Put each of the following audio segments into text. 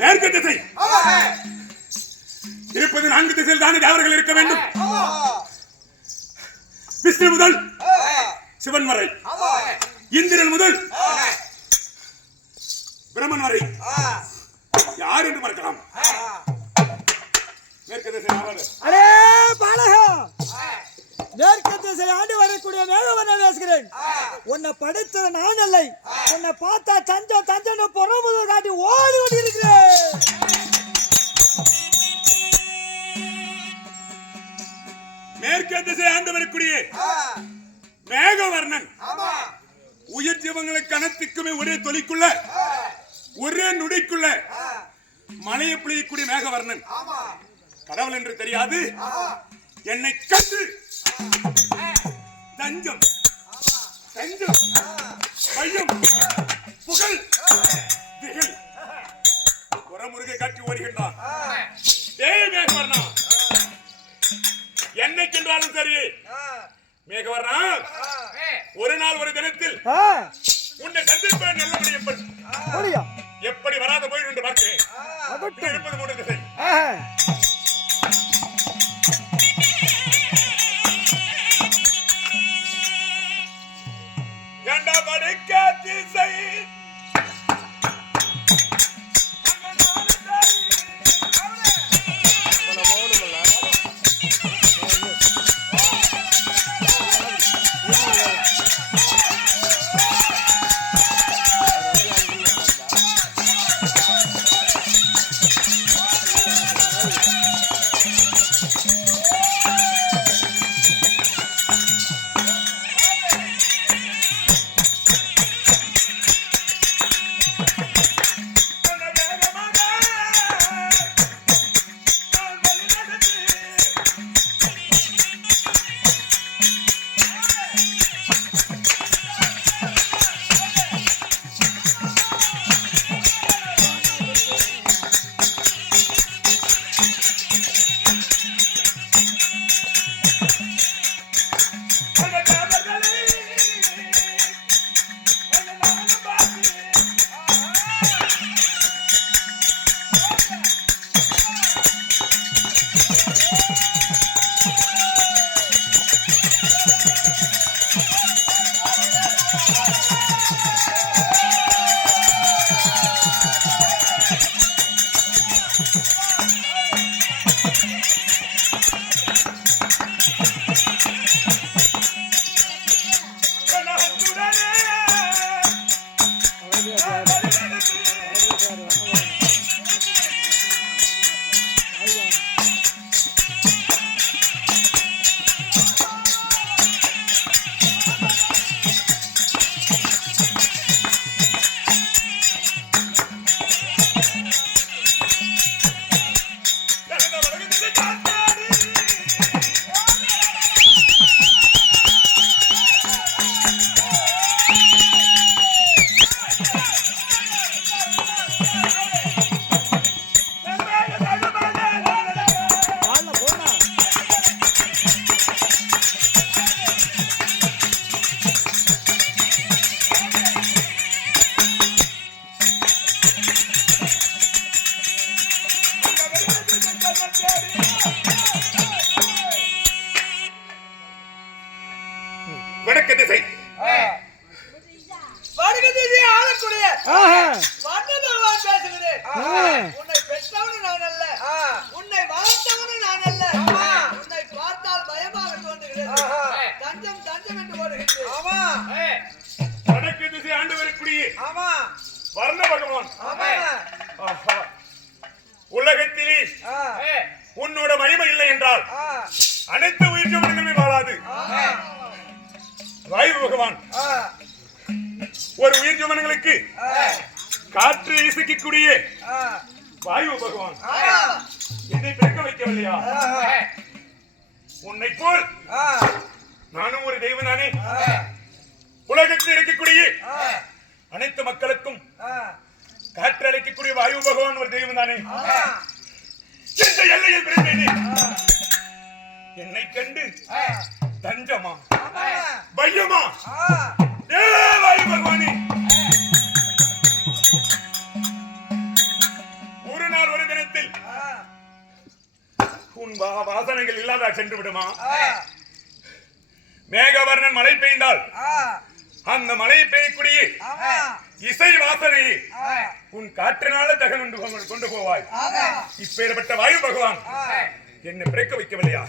மேற்கு திசை இருப்பது 4 திசையில் தானே தேவர்கள் இருக்க வேண்டும். விஷ்ணு முதல் சிவன் வரை, இந்திரன் முதல் பிரம்மன் வரை யார் என்று பார்க்கலாம். மேற்கு திசை அரே பாலகா, மேற்கு திசை ஆண்டு வரக்கூடிய மேகவனை பேசுகிறேன். உன்னை படித்த நான் இல்லை, உன்னை பார்த்தா தஞ்சம் தஞ்சம் புறமுதல் காட்டி ஓடி ஓடி இருக்கிறேன். மேற்கு திசை ஆண்டு வரக்கூடிய மேகவர்ணன் உயிர் ஜீவங்களுக்கு அனைத்துக்குமே ஒரே தொலிக்குள்ள ஒரே நுடிக்குள்ள மலையை பிழியக்கூடிய மேகவர்ணன் கடவுள் என்று தெரியாது. என்னை கண்டு தஞ்சம் தஞ்சம் பையம் புகழ் திகழ் புறமுருகை காட்டி ஓடுகின்றான். மேகவர்ணா, என்னை சென்றாலும் சரி மேகவர்ணா, ஒரு நாள் ஒரு தினத்தில் உன்னை சந்திப்பேன். நல்லபடி எப்படி வராத போய் என்று பார்க்கிறேன். இருப்பது 3 திசை. ஏண்டா படுக்க திசை வடக்கு திசை ஆளக்கூடிய பகவான் பேசுகிறேன். உன்னை பெற்றவனும் நான் அல்ல, உன்னை வளர்த்தவனும் நான் அல்ல. உன்னை பார்த்தால் பயமாக தோன்றுகிறது. தஞ்சம் தஞ்சம் என்று ஓடுகின்றேன். வடக்கு திசை ஆண்டு வரக்கூடிய வர்ண பகவான் உலகத்திலே உன்னோட மகிமை இல்லை என்றால் அனைத்து உயிர் ஜீவன்களுமே வாழாது. வாயு பகவான் ஒரு உயிர் ஜீவன்களுக்கு காற்று இசைக்கக்கூடிய வாயு பகவான் என்னை பிறக்க வைக்கவில்லையா? உன்னை போல் நானும் ஒரு தெய்வம் தானே. உலகத்தில் இருக்கக்கூடிய அனைத்து மக்களுக்கும் காற்று அளிக்கக்கூடிய வாயு பகவான் ஒரு தெய்வம் தானே. இந்த எல்லையில் பிறந்தேனே, என்னை கண்டு தஞ்சமா பையமா வாயு பகவானே வாசனைகள் இல்லாத சென்று விடுமா? மேகவர்ணன் மழை பெய்ந்தால் அந்த மழை பெய்யக்கூடிய இசை வாசனை உன் காற்றினால தகவல் கொண்டு போவாய். இப்பேற்பட்ட வாயு பகவான் என்னை பிறக்க வைக்கவில்லையா?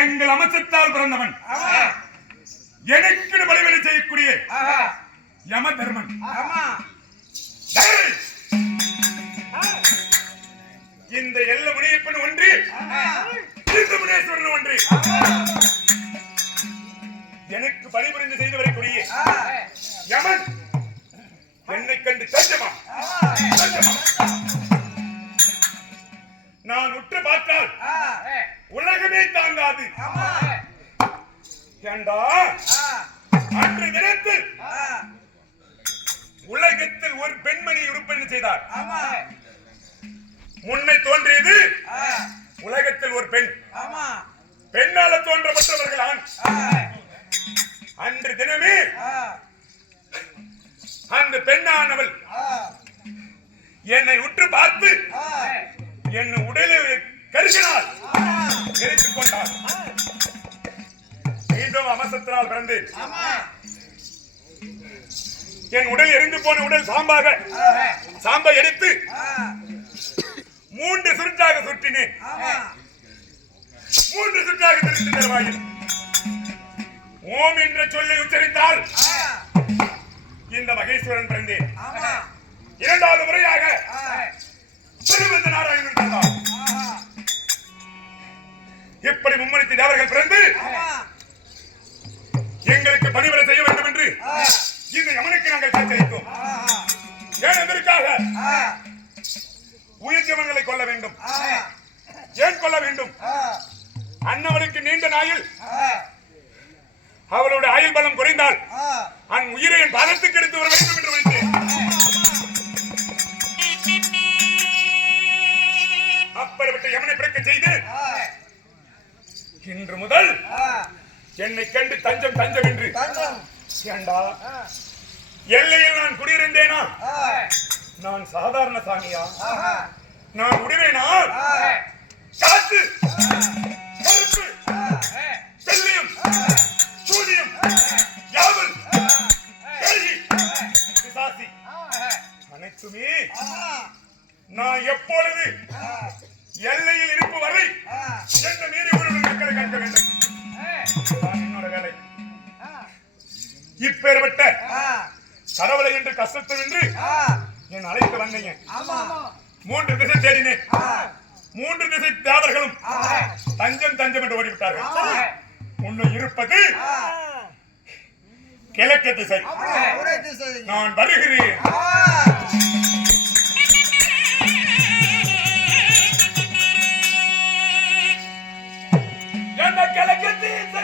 எங்கள் அமசத்தால் பிறந்தவன், எனக்கு வழிவழி செய்யக்கூடிய யம தர்மன். இந்த எல்ல முனியப்பன் ஒன்று, இந்த முனேஸ்வரன் ஒன்று, எனக்கு பணிபுரிந்து செய்து வரக்கூடிய யமன் என்னை கண்டு தஞ்சமா நான் உற்று பார்த்தால் உலகமே தாங்காது. ஏண்டா அன்று தினத்தில் உலகத்தில் ஒரு பெண்மணி உற்பத்தி செய்தார். முன்னை தோன்றியது உலகத்தில் ஒரு பெண், பெண்ணால தோன்றப்பட்டவர்கள் ஆண். அன்று தினமே அந்த பெண்ணானவள் என்னை உற்று பார்த்து என் உடலில் கருகினாள், எரித்துக் கொண்டாள். மீண்டும் அமசத்தினால் பிறந்தேன். என் உடல் எரிந்து போன உடல் சாம்பை எடுத்து 3 சுற்றாக சுற்றினேன். 3 சுற்றாக திருச்சி தருவாயில் ஓம் என்ற சொல்லை உச்சரித்தால் இந்த மகேஸ்வரன் பிறந்தேன். 2வது முறையாக திருவந்த நாராயணன் பிறந்தார். இப்படி மும்மணித்து தேவர்கள் பிறந்து எங்களுக்கு பணிவிடை செய்ய வேண்டும் என்று இந்த யமனுக்கு நாங்கள் காத்திருத்தோம். ஏன் எதற்காக உயிர் ஜீவன்களை கொள்ள வேண்டும்? ஏன் கொல்ல வேண்டும்? அன்னவளுக்கு நீண்ட நாயில் அவளுடைய ஆயுள் பலம் குறைந்தால் அன் உயிரை என் பாதத்துக்கு எடுத்து வர வேண்டும் என்று வைத்தேன். அப்படிப்பட்ட யமனை பிறக்க செய்து இன்று முதல் என்னை கண்டு தஞ்சம் தஞ்சம் என்று ஏண்டா எல்லையில் நான் குடியிருந்தேனா? நான் சாதாரண சாமியா? நான் முடிவேனா? காத்து கருப்பு வெள்ளியம் சூரியம் யாவல் கேள்வி பிசாசி அனைத்துமே நான் எப்பொழுது எல்லையில் இருப்பு வரை எந்த மீறி ஒரு மக்களை கேட்க வேண்டும். என்னோட வேலை. இப்பேற்பட்ட கடவுளை என்று கஷ்டத்தை வென்று என் அழைத்து வந்தீங்க. 3 திசை தேடினேன். 3 திசை தேவர்களும் தஞ்சம் தஞ்சம் என்று ஓடிவிட்டார்கள். உன்னை இருப்பது கிழக்கு திசை. நான் வருகிறேன். கிழக்கு திசை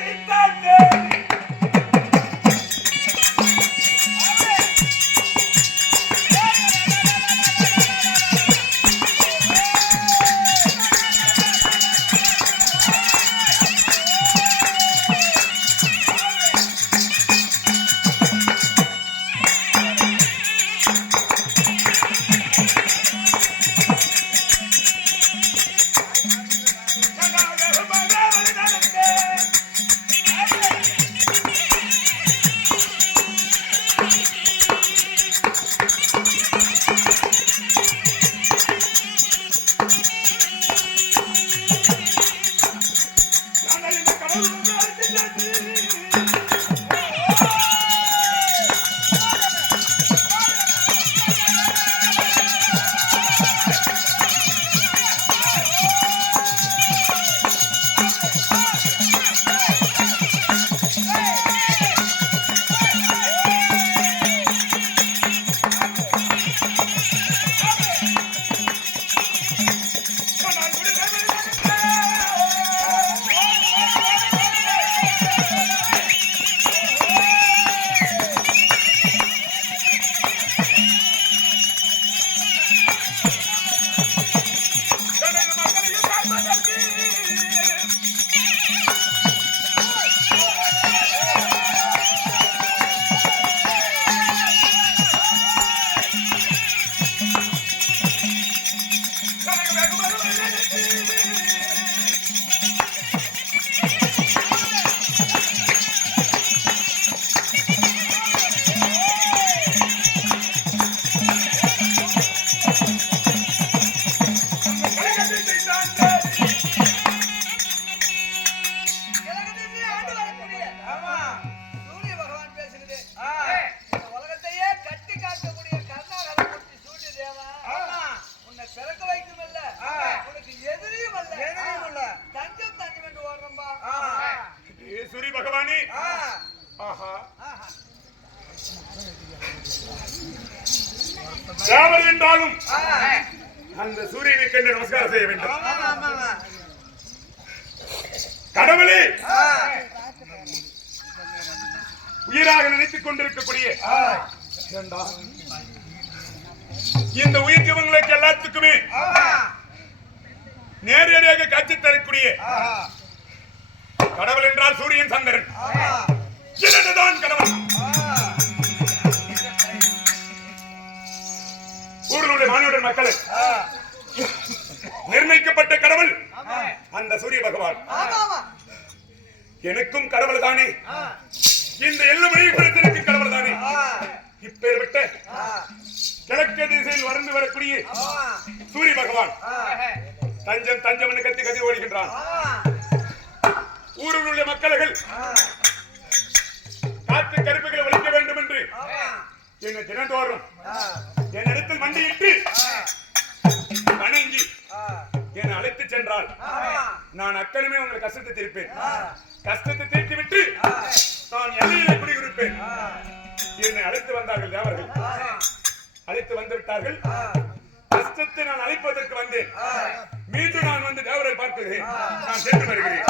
தேவர் என்றாலும் அந்த சூரியனை கண்டு நமஸ்காரம் செய்ய வேண்டும். கடவுளே, உயிராக நினைத்துக் கொண்டிருக்கக்கூடிய இந்த உயிர் ஜீவங்களுக்கு எல்லாத்துக்குமே நேரடியாக காட்சி தரக்கூடிய கடவுள் என்றால் சூரியன் சந்திரன் இரண்டுதான் கடவுள். ஊர்களுடைய மாணவர்கள் மக்கள் நிர்ணயிக்கப்பட்ட கடவுள் அந்த சூரிய பகவான். எனக்கும் கடவுள் தானே, இந்த எல்லுமணிக்கு கடவுள் தானே. இப்பேற்பட்ட கிழக்கு திசையில் வறந்து வரக்கூடிய சூரிய பகவான் தஞ்சம் தஞ்சம் என்று கத்தி கத்தி ஓடுகின்றான். ஊர்களுடைய மக்கள்கள் காத்து கருப்புகளை ஒழிக்க வேண்டும் என்று என்னை தினந்தோறும் என்னிடத்தில் மண்டியிட்டு வணங்கி என்னை அழைத்து சென்றால் நான் அக்கனமே உங்கள் கஷ்டத்தை தீர்ப்பேன். கஷ்டத்தை தீர்த்து விட்டு நான் எல்லையிலே குடியிருப்பேன். என்னை அழைத்து வந்தார்கள் தேவர்கள். அழைத்து வந்து விட்டார்கள். கஷ்டத்தை நான் அழைப்பதற்கு வந்தேன். மீண்டும் நான் வந்து தேவரை இருக்கிறது. நான் சென்று வருகிறேன்.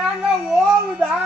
ஏங்க ஓவுதா